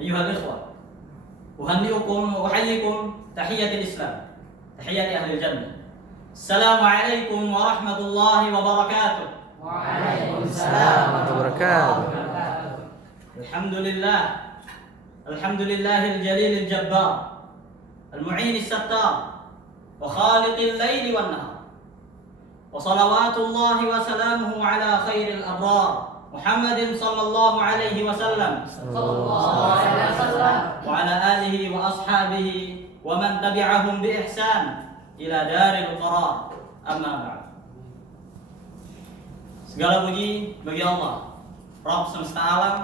أيها الإخوة، أهنئكم وأحييكم تحية الإسلام، تحية أهل الجنة. السلام عليكم ورحمة الله وبركاته. وعليكم السلام ورحمة الله وبركاته. الحمد لله الجليل الجبار، المعين الستار، وخالق الليل والنهار، وصلوات الله وسلامه على خير الأبرار محمد صلى الله عليه وسلم وعلى آله وأصحابه ومن تبعهم بإحسان إلى دار القرار. أما بعد. Segala puji bagi Allah, Rabb semesta alam,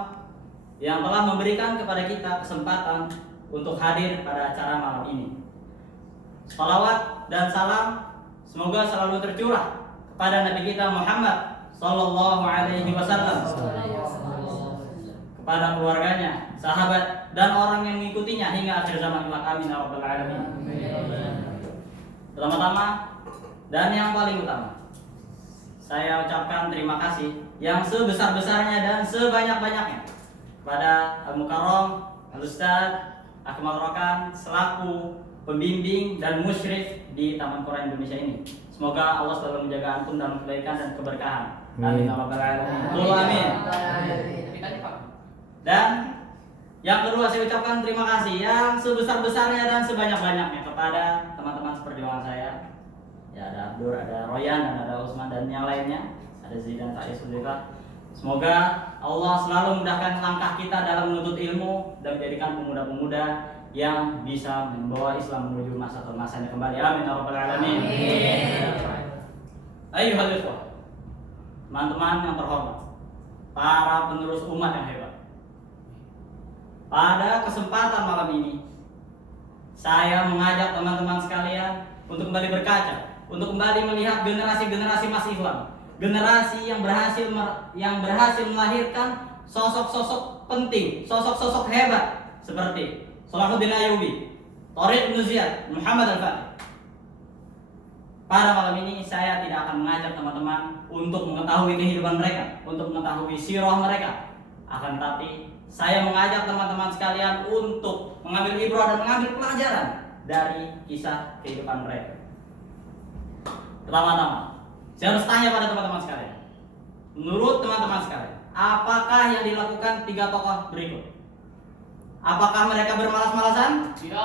yang telah memberikan kepada kita kesempatan untuk hadir pada acara malam ini. Salawat dan salam semoga selalu tercurah kepada Nabi kita Muhammad sallallahu alaihi wasallam, kepada keluarganya, sahabat, dan orang yang mengikutinya hingga akhir zaman kelak. Amin ya rabbal alamin. Pertama-tama dan yang paling utama, saya ucapkan terima kasih yang sebesar-besarnya dan sebanyak-banyaknya kepada Al-Mukarram Al-Ustaz Akmal Rokan selaku pembimbing dan musyrif di Taman Quran Indonesia ini. Semoga Allah selalu menjaga antum dalam kebaikan dan keberkahan. Amin ya rabbal alamin. Amin. Dan yang kedua, saya ucapkan terima kasih yang sebesar-besarnya dan sebanyak-banyaknya kepada teman-teman seperjuangan saya. Ya, ada Abdur, ada Royan, dan ada Usman, dan yang lainnya. Ada Zidan, Ta'is, Zulifah. Semoga Allah selalu memudahkan langkah kita dalam menuntut ilmu dan menjadikan pemuda-pemuda yang bisa membawa Islam menuju masa keemasannya kembali. Amin ya rabbal alamin. Ayyuhal ikhwah, teman-teman yang terhormat, para penerus umat yang hebat. Pada kesempatan malam ini, saya mengajak teman-teman sekalian untuk kembali berkaca, untuk kembali melihat generasi-generasi Mas Islam, generasi yang berhasil melahirkan sosok-sosok penting, sosok-sosok hebat seperti Salahuddin Ayyubi, Thariq bin Ziyad, Muhammad Al-Fatih. Pada malam ini saya tidak akan mengajak teman-teman untuk mengetahui kehidupan mereka, untuk mengetahui sirah mereka. Akan tetapi saya mengajak teman-teman sekalian untuk mengambil ibrah dan mengambil pelajaran dari kisah kehidupan mereka. Pertama-tama, saya harus tanya pada teman-teman sekalian. Menurut teman-teman sekalian, apakah yang dilakukan tiga tokoh berikut? Apakah mereka bermalas-malasan? Tidak.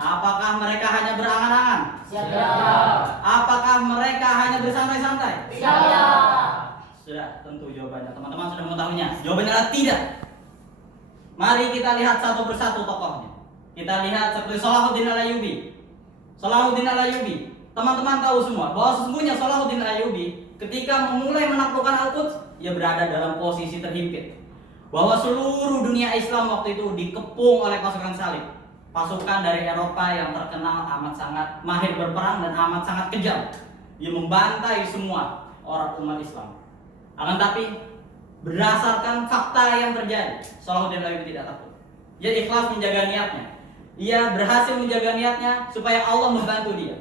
Apakah mereka hanya berangan-angan? Tidak. Apakah mereka hanya bersantai-santai? Tidak. Sudah tentu jawabannya, teman-teman sudah mengetahuinya. Jawabannya adalah tidak. Mari kita lihat satu persatu tokohnya. Kita lihat seperti Salahuddin Al-Ayyubi. Salahuddin Al-Ayyubi, teman-teman tahu semua bahwa sesungguhnya Salahuddin Al-Ayyubi ketika memulai menaklukkan Al-Quds, ia berada dalam posisi terhimpit. Bahwa seluruh dunia Islam waktu itu dikepung oleh pasukan salib, pasukan dari Eropa yang terkenal amat sangat mahir berperang dan amat sangat kejam. Ia membantai semua orang umat Islam. Akan tapi berdasarkan fakta yang terjadi, Salahuddin Ayyubi tidak takut. Ia ikhlas menjaga niatnya. Ia berhasil menjaga niatnya supaya Allah membantu dia.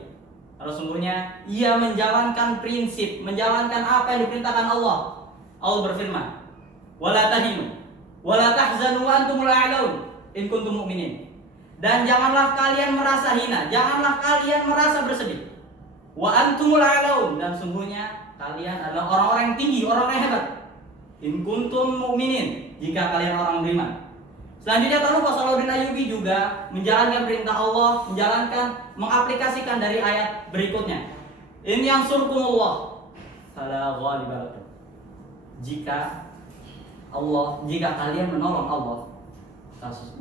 Kalau sungguhnya ia menjalankan prinsip, menjalankan apa yang diperintahkan Allah. Allah berfirman, "Wala tahinu wala tahzanu wa antumul a'laun in kuntum mu'minin." Dan janganlah kalian merasa hina, janganlah kalian merasa bersedih. Wa antumul a'laun, dan sungguhnya kalian adalah orang-orang yang tinggi, orang-orang yang hebat. In kuntum mu'minin, jika kalian orang beriman. Selanjutnya tak lupa Salahuddin Ayyubi juga menjalankan perintah Allah, mengaplikasikan dari ayat berikutnya. In yansurkumullah fala ghaliba lakum. Jika kalian menolong Allah,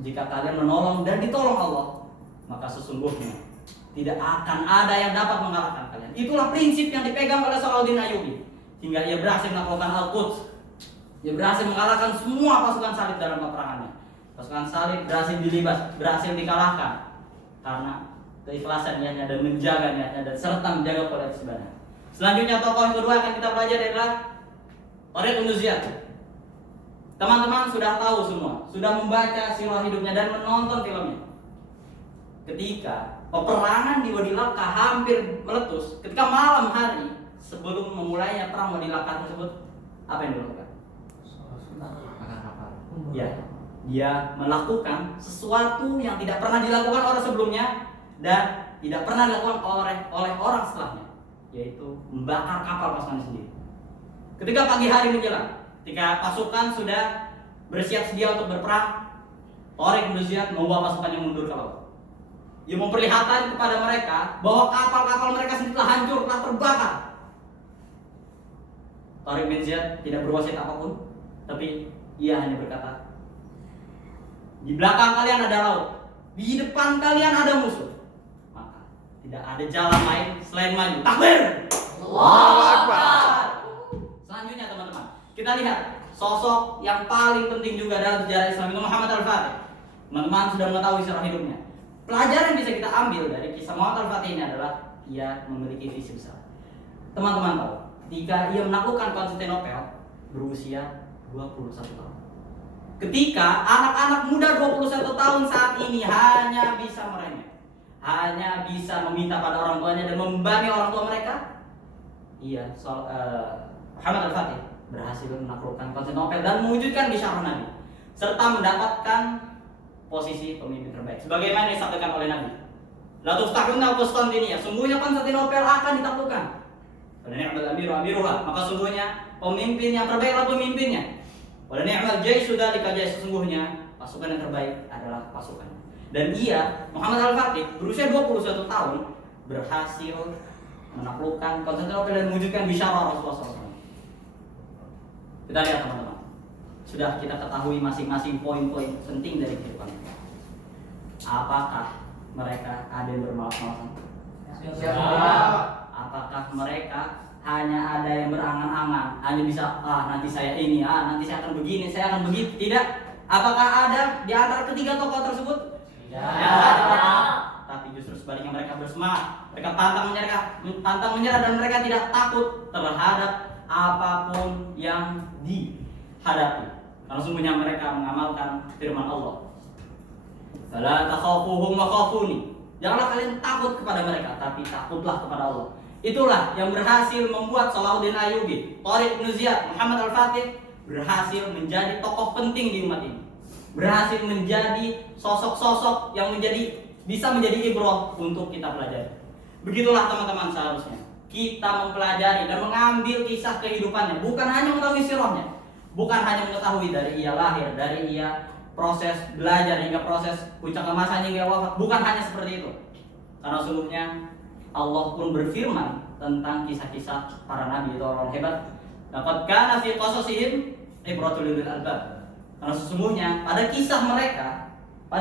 jika kalian menolong dan ditolong Allah, maka sesungguhnya tidak akan ada yang dapat mengalahkan kalian. Itulah prinsip yang dipegang oleh Salahuddin Ayyubi, hingga ia berhasil melakukan Al-Quds. Ia berhasil mengalahkan semua pasukan salib dalam peperangannya. Pasukan salib berhasil dilibas, berhasil dikalahkan karena keikhlasan niatnya dan menjaga niatnya dan serta menjaga kualitas ibadah. Selanjutnya tokoh yang kedua akan kita pelajari adalah Thariq bin Ziyad. Teman-teman sudah tahu semua, sudah membaca sirah hidupnya dan menonton filmnya. Ketika peperangan di Wadi Laka hampir meletus, ketika malam hari sebelum memulainya perang Wadi Laka tersebut, apa yang dilakukan? Ya, dia melakukan sesuatu yang tidak pernah dilakukan orang sebelumnya dan tidak pernah dilakukan oleh orang setelahnya, yaitu membakar kapal pasukan sendiri. Ketika pagi hari menjelang, ketika pasukan sudah bersiap sedia untuk berperang, Tariq bin Ziyad membawa pasukannya mundur ke laut. Ia memperlihatkan kepada mereka bahwa kapal-kapal mereka sendiri telah hancur, telah terbakar. Tariq bin Ziyad tidak berwasiat apapun, tapi ia hanya berkata, di belakang kalian ada laut, di depan kalian ada musuh. Maka tidak ada jalan lain selain maju. Takbir! Allahu Akbar. Selanjutnya teman-teman, kita lihat sosok yang paling penting juga dalam sejarah Islam itu Muhammad Al-Fatih. Teman-teman sudah mengetahui sirah hidupnya. Pelajaran yang bisa kita ambil dari kisah Muhammad Al-Fatih ini adalah ia memiliki visi besar. Teman-teman tahu, ketika ia menaklukkan Konstantinopel berusia 21 tahun. Ketika anak-anak muda 21 tahun saat ini hanya bisa meremeh, hanya bisa meminta pada orang tuanya dan membebani orang tua mereka, Muhammad Al-Fatih berhasil menaklukkan Konstantinopel dan mewujudkan bisyarah Nabi, serta mendapatkan posisi pemimpin terbaik. Sebagaimana disampaikan oleh Nabi, la tuftahunna Konstantinia, sungguhnya Konstantinopel akan ditaklukkan. Wa ni'mal amiru amiruha, maka sungguhnya pemimpin yang terbaik adalah pemimpinnya. Wa ni'mal jaisyu dzalika jais, sesungguhnya pasukan yang terbaik adalah pasukannya. Dan ia, Muhammad Al-Fatih, berusia 21 tahun berhasil menaklukkan Konstantinopel dan mewujudkan bisyarah Rasulullah SAW. Kita lihat teman-teman, sudah kita ketahui masing-masing poin-poin penting dari kehidupan mereka. Apakah mereka ada yang bermalas-malasan? Apakah mereka hanya ada yang berangan-angan, hanya bisa nanti saya ini, nanti saya akan begini, saya akan begitu? Tidak. Apakah ada di antara ketiga tokoh tersebut? Tidak. Tapi justru sebaliknya, mereka bersemangat, mereka pantang menyerah dan mereka tidak takut terhadap apapun yang dihadapi. Karena sungguhnya mereka mengamalkan firman Allah. Fala takhafuhum wa khafuni. Janganlah kalian takut kepada mereka, tapi takutlah kepada Allah. Itulah yang berhasil membuat Salahuddin Ayyubi, Tariq bin Ziyad, Muhammad Al-Fatih berhasil menjadi tokoh penting di umat ini. Berhasil menjadi sosok-sosok yang bisa menjadi ibrah untuk kita pelajari. Begitulah teman-teman seharusnya kita mempelajari dan mengambil kisah kehidupannya, bukan hanya mengetahui sirahnya, bukan hanya mengetahui dari ia lahir, dari ia proses belajar hingga proses puncak kemasannya hingga wafat, bukan hanya seperti itu. Karena sungguhnya Allah pun berfirman tentang kisah-kisah para nabi itu orang hebat. Laqad kana fi qasasihim ibratul lil albab. Karena sesungguhnya pada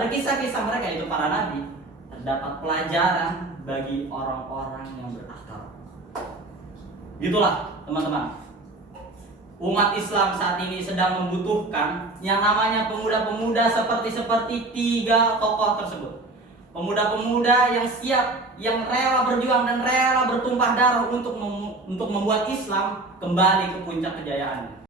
kisah-kisah mereka itu para nabi terdapat pelajaran bagi orang-orang yang berakal. Itulah teman-teman, umat Islam saat ini sedang membutuhkan yang namanya pemuda-pemuda seperti tiga tokoh tersebut. Pemuda-pemuda yang siap, yang rela berjuang dan rela bertumpah darah untuk membuat Islam kembali ke puncak kejayaannya.